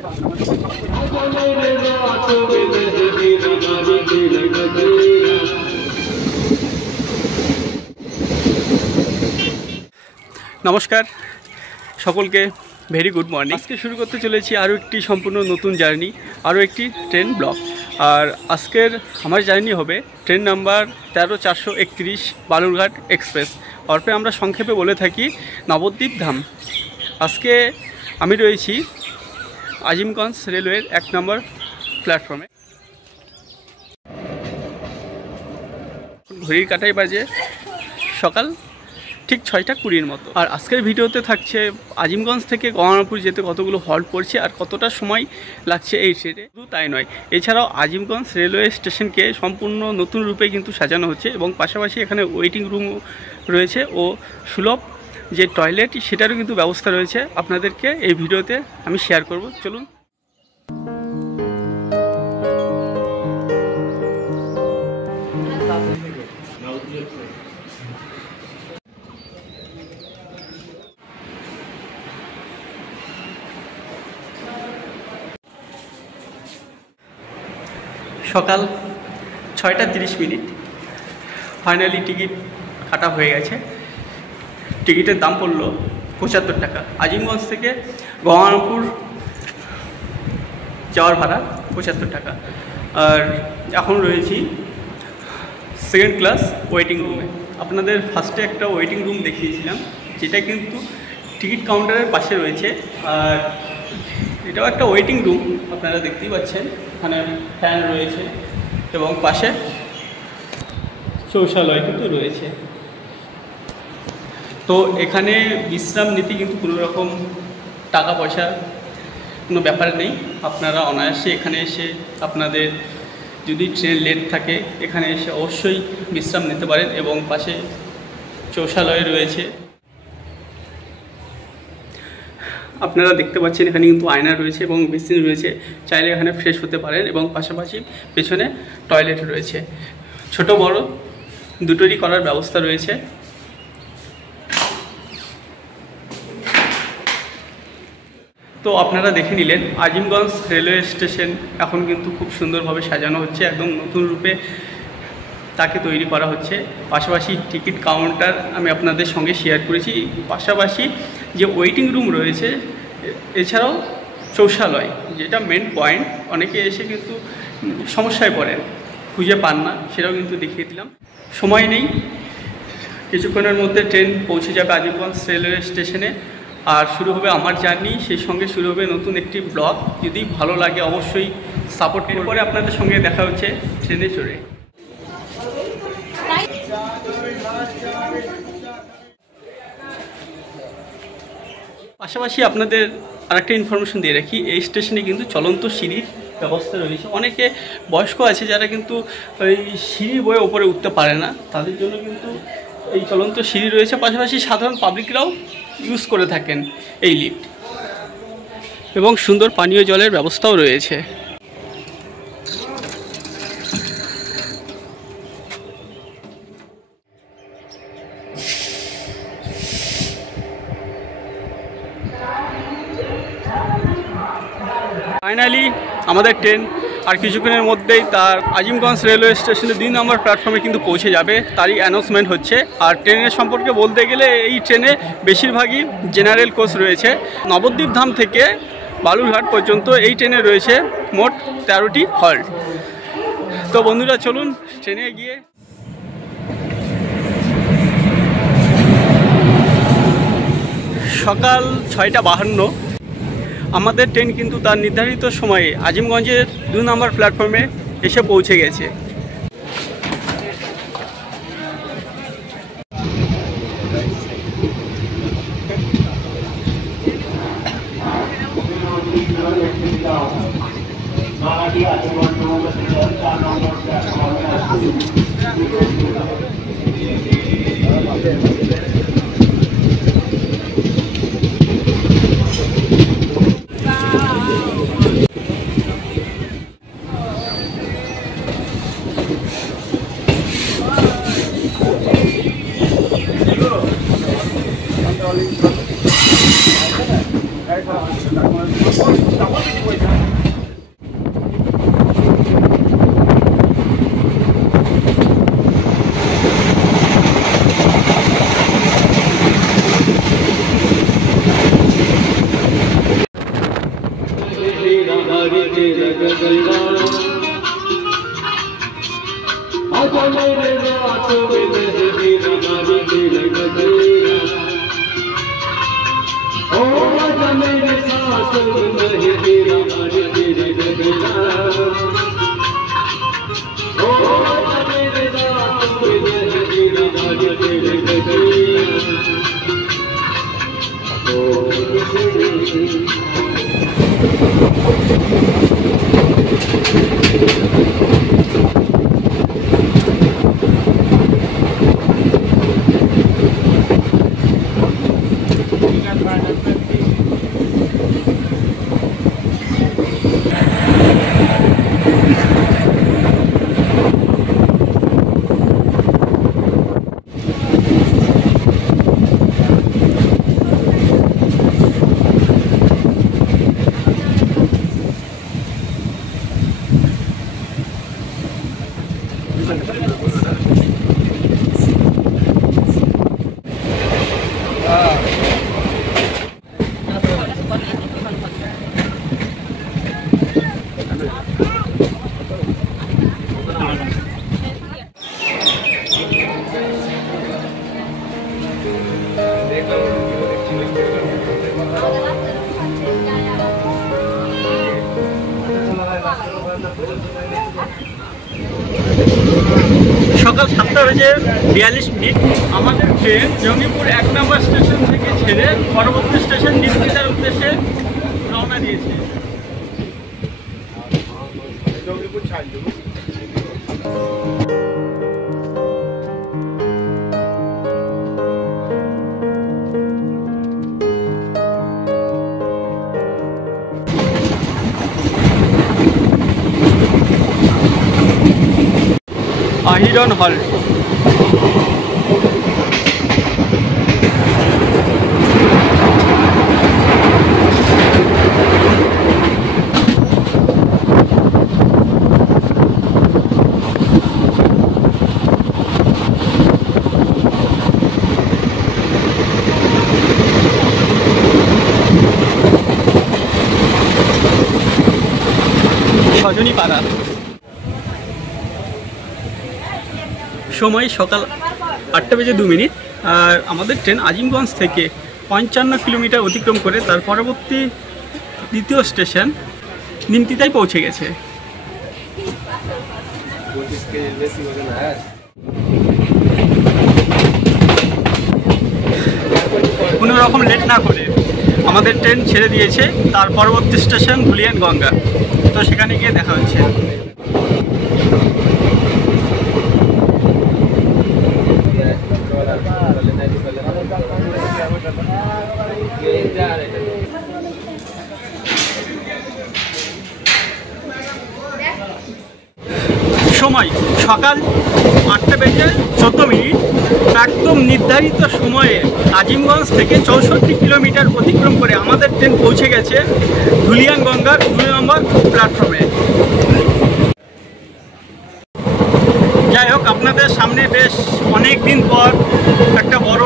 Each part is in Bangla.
নমস্কার সকলকে, ভেরি গুড মর্নিং। আজকে শুরু করতে চলেছি আরও একটি সম্পূর্ণ নতুন জার্নি, আরও একটি ট্রেন ব্লগ। আর আজকের আমার জার্নি হবে ট্রেন নাম্বার 13431 বালুরঘাট এক্সপ্রেস, অর্পে আমরা সংক্ষেপে বলে থাকি নবদ্বীপ ধাম। আজকে আমি রয়েছি আজিমগঞ্জ রেলওয়ের 1 নম্বর প্ল্যাটফর্মে। ঘড়ির কাঁটায় বাজে সকাল ঠিক 6:20 মতো। আর আজকের ভিডিওতে থাকছে আজিমগঞ্জ থেকে গঙ্গারামপুর যেতে কতগুলো হল্ট পড়ছে আর কতটা সময় লাগছে এই ট্রেনে। শুধু তাই নয়, এছাড়াও আজিমগঞ্জ রেলওয়ে স্টেশনকে সম্পূর্ণ নতুন রূপে কিন্তু সাজানো হচ্ছে এবং পাশাপাশি এখানে ওয়েটিং রুম রয়েছে ও সুলভ যে টয়লেট সেটারও কিন্তু ব্যবস্থা রয়েছে। আপনাদেরকে এই ভিডিওতে আমি শেয়ার করব, চলুন। সকাল 6:30, ফাইনালি টিকিট কাটা হয়ে গেছে। টিকিটের দাম পড়লো 75 টাকা। আজিমগঞ্জ থেকে গঙ্গারামপুর যাওয়ার ভাড়া 75 টাকা। আর এখন রয়েছি সেকেন্ড ক্লাস ওয়েটিং রুমে। আপনাদের ফার্স্টে একটা ওয়েটিং রুম দেখিয়েছিলাম, যেটা কিন্তু টিকিট কাউন্টারের পাশে রয়েছে। আর এটাও একটা ওয়েটিং রুম, আপনারা দেখতেই পাচ্ছেন। এখানে ফ্যান রয়েছে এবং পাশে শৌচালয় কিন্তু রয়েছে। তো এখানে বিশ্রাম নিতে কিন্তু কোনো রকম টাকা পয়সা কোনো ব্যাপার নেই। আপনারা অনায়াসে এখানে এসে আপনাদের যদি ট্রেন লেট থাকে এখানে এসে অবশ্যই বিশ্রাম নিতে পারেন এবং পাশে শৌচালয় রয়েছে। আপনারা দেখতে পাচ্ছেন এখানে কিন্তু আয়না রয়েছে এবং বেসিন রয়েছে, চাইলে এখানে ফ্রেশ হতে পারেন এবং পাশাপাশি পেছনে টয়লেট রয়েছে। ছোট বড় দুটোরই করার ব্যবস্থা রয়েছে। তো আপনারা দেখে নিলেন আজিমগঞ্জ রেলওয়ে স্টেশন এখন কিন্তু খুব সুন্দরভাবে সাজানো হচ্ছে, একদম নতুন রূপে তাকে তৈরি করা হচ্ছে। পাশাপাশি টিকিট কাউন্টার আমি আপনাদের সঙ্গে শেয়ার করেছি, পাশাপাশি যে ওয়েটিং রুম রয়েছে, এছাড়াও শৌচালয়, যেটা মেন পয়েন্ট। অনেকে এসে কিন্তু সমস্যায় পড়েন, খুঁজে পান না, সেটাও কিন্তু দেখিয়ে দিলাম। সময় নেই, কিছুক্ষণের মধ্যে ট্রেন পৌঁছে যাবে আজিমগঞ্জ রেলওয়ে স্টেশনে আর শুরু হবে আমার জার্নি। সেই সঙ্গে শুরু হবে নতুন একটি ব্লগ। যদি ভালো লাগে অবশ্যই সাপোর্ট করবেন। পরে আপনাদের সঙ্গে দেখা হচ্ছে ট্রেনে চড়ে। পাশাপাশি আপনাদের আরেকটা ইনফরমেশন দিয়ে রাখি, এই স্টেশনে কিন্তু চলন্ত সিঁড়ির ব্যবস্থা রয়েছে। অনেকে বয়স্ক আছে যারা কিন্তু ওই সিঁড়ি বয়ে ওপরে উঠতে পারে না, তাদের জন্য কিন্তু এই চলন্ত সিঁড়ি রয়েছে। পাশাপাশি সাধারণ পাবলিকরাও ইউজ করে থাকেন এই লিফট এবং সুন্দর পানীয় জলের ব্যবস্থাও রয়েছে। ফাইনালি আমাদের ট্রেন আর কিছুক্ষণের মধ্যেই তার আজিমগঞ্জ রেলওয়ে স্টেশনে 2 নম্বর প্ল্যাটফর্মে কিন্তু পৌঁছে যাবে, তারই অ্যানাউন্সমেন্ট হচ্ছে। আর ট্রেনের সম্পর্কে বলতে গেলে এই ট্রেনে বেশিরভাগই জেনারেল কোচ রয়েছে। নবদ্বীপ ধাম থেকে বালুরঘাট পর্যন্ত এই ট্রেনে রয়েছে মোট 13টি হল্ট। তো বন্ধুরা চলুন ট্রেনে গিয়ে। সকাল 6:52 আমাদের ট্রেন কিন্তু তার নির্ধারিত সময়ে আজিমগঞ্জের 2 নম্বর প্ল্যাটফর্মে এসে পৌঁছে গেছে। সকাল 7টা বেজে 42 মিনিট আমাদের ট্রেন জঙ্গিপুর 1 নম্বর স্টেশন থেকে ছেড়ে পরবর্তী স্টেশন নিমতিতার উদ্দেশ্যে রওনা দিয়েছে। জঙ্গিপুর আহিরন হল। সজনী পাড়া। সময় সকাল 8টা বেজে 2 মিনিট আর আমাদের ট্রেন আজিমগঞ্জ থেকে 55 কিলোমিটার অতিক্রম করে তার পরবর্তী দ্বিতীয় স্টেশন নিমতিতায় পৌঁছে গেছে। কোনো রকম লেট না করে আমাদের ট্রেন ছেড়ে দিয়েছে তার পরবর্তী স্টেশন ধুলিয়ান গঙ্গা। তো সেখানে গিয়ে দেখা হচ্ছে। সময় সকাল 8টা বেজে 14 মিনিট। একদম নির্ধারিত সময়ে আজিমগঞ্জ থেকে 64 কিলোমিটার অতিক্রম করে আমাদের ট্রেন পৌঁছে গেছে ধুলিয়ান গঙ্গার 2 নম্বর প্ল্যাটফর্মে। যাই হোক, আপনাদের সামনে বেশ অনেক দিন পর একটা বড়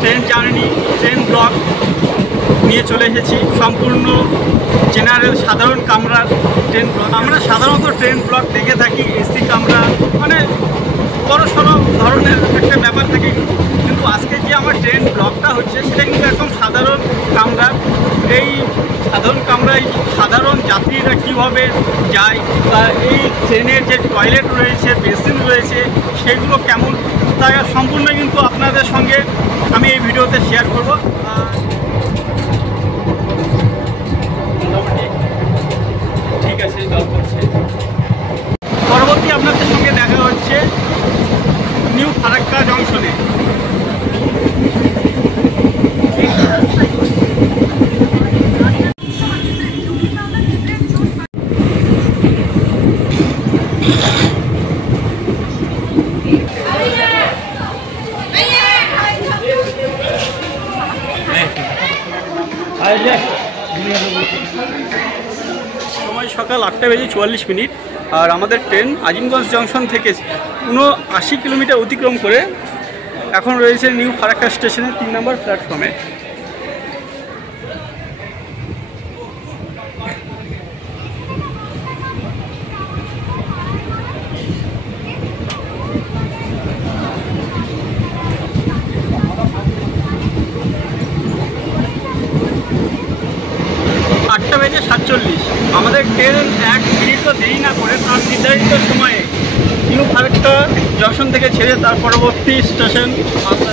ট্রেন জার্নি, ট্রেন ব্লগ নিয়ে চলে এসেছি। সম্পূর্ণ জেনারেল সাধারণ কামরার ট্রেন ব্লগ। আমরা সাধারণত ট্রেন ব্লগ দেখে থাকি এসি কামরা, মানে বড় সড়ো ধরনের একটা ব্যাপার থাকে, কিন্তু আজকে যে আমার ট্রেন ব্লগটা হচ্ছে সেটা কিন্তু একদম সাধারণ কামরা। এই সাধারণ কামরায় সাধারণ যাত্রীরা কীভাবে যায় বা এই ট্রেনের যে টয়লেট রয়েছে, বেসিন রয়েছে, সেগুলো কেমন, তা সম্পূর্ণ কিন্তু আপনাদের সঙ্গে আমি এই ভিডিওতে শেয়ার করব। ঠিক আছে, পরবর্তী আপনাদের সঙ্গে দেখা হচ্ছে নিউ ফারাক্কা জংশনে। সকাল 8:44 আর আমাদের ট্রেন আজিমগঞ্জ জংশন থেকে 79 কিলোমিটার অতিক্রম করে এখন রয়েছে নিউ ফারাক্কা স্টেশনের 3 নম্বর প্ল্যাটফর্মে। আটটা বেজে 47, আমাদের ট্রেন 1 মিনিটও দেরি না করে তার নির্ধারিত সময়ে নিউ ফারাক্কা জংশন থেকে ছেড়ে তার পরবর্তী স্টেশন মালদা।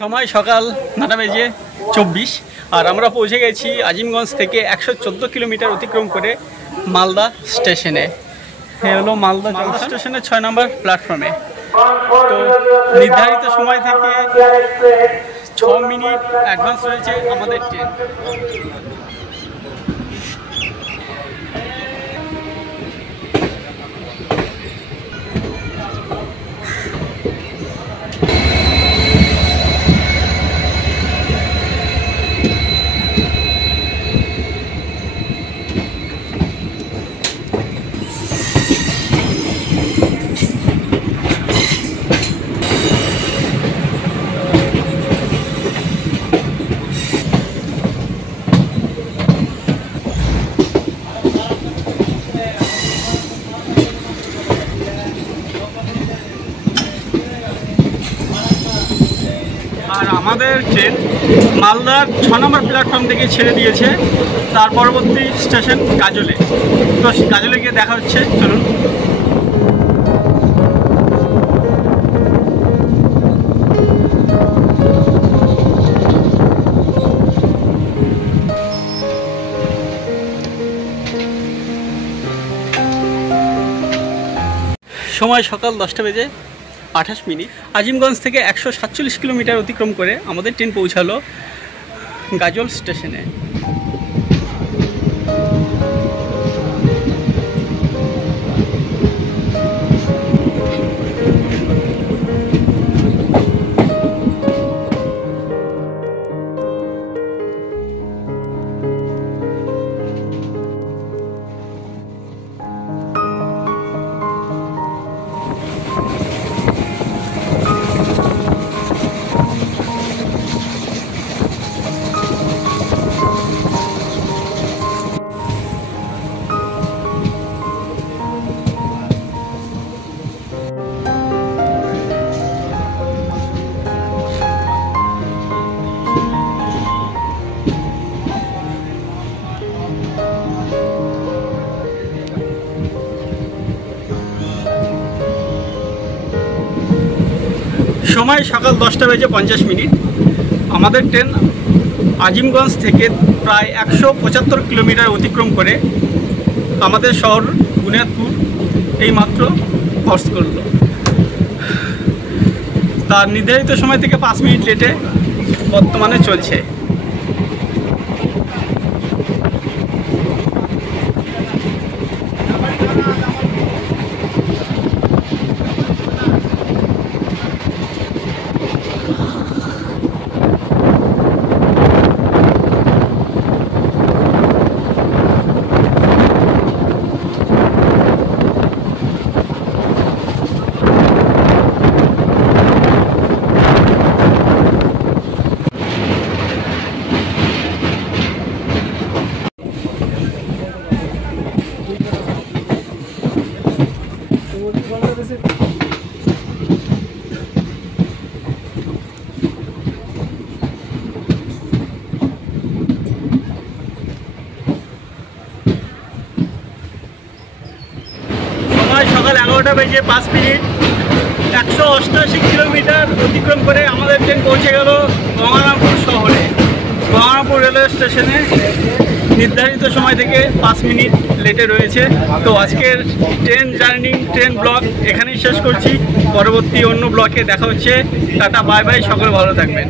সময় সকাল 9:24 আর আমরা পৌঁছে গেছি আজিমগঞ্জ থেকে 114 কিলোমিটার অতিক্রম করে মালদা স্টেশনে। এ হলো মালদা স্টেশনের 6 নম্বর প্ল্যাটফর্মে। তো নির্ধারিত সময় থেকে 6 মিনিট অ্যাডভান্স রয়েছে আমাদের ট্রেন। আর আমাদের ট্রেন মালদার 6 নম্বর প্ল্যাটফর্ম থেকে ছেড়ে দিয়েছে তার পরবর্তী স্টেশন গাজলে। তো গাজলে গিয়ে দেখা হচ্ছে, চলুন। সময় সকাল 10:28। আজিমগঞ্জ থেকে 147 কিলোমিটার অতিক্রম করে আমাদের ট্রেন পৌঁছালো গাজল স্টেশনে। সময় সকাল 10:50। আমাদের ট্রেন আজিমগঞ্জ থেকে প্রায় 175 কিলোমিটার অতিক্রম করে আমাদের শহর বুনিয়াদপুর এইমাত্র ক্রস করল। তার নির্ধারিত সময় থেকে 5 মিনিট লেটে বর্তমানে চলছে। সময় সকাল 11টা বেজে 5 মিনিট। 188 কিলোমিটার অতিক্রম করে আমাদের ট্রেন পৌঁছে গেল গঙ্গারামপুর শহরে। গঙ্গারামপুর রেলওয়ে স্টেশনে নির্ধারিত সময় থেকে 5 মিনিট লেটে রয়েছে। তো আজকের ট্রেন ব্লগ এখানেই শেষ করছি। পরবর্তী অন্য ব্লগে দেখা হচ্ছে। টাটা, বাই বাই, সকলে ভালো থাকবেন।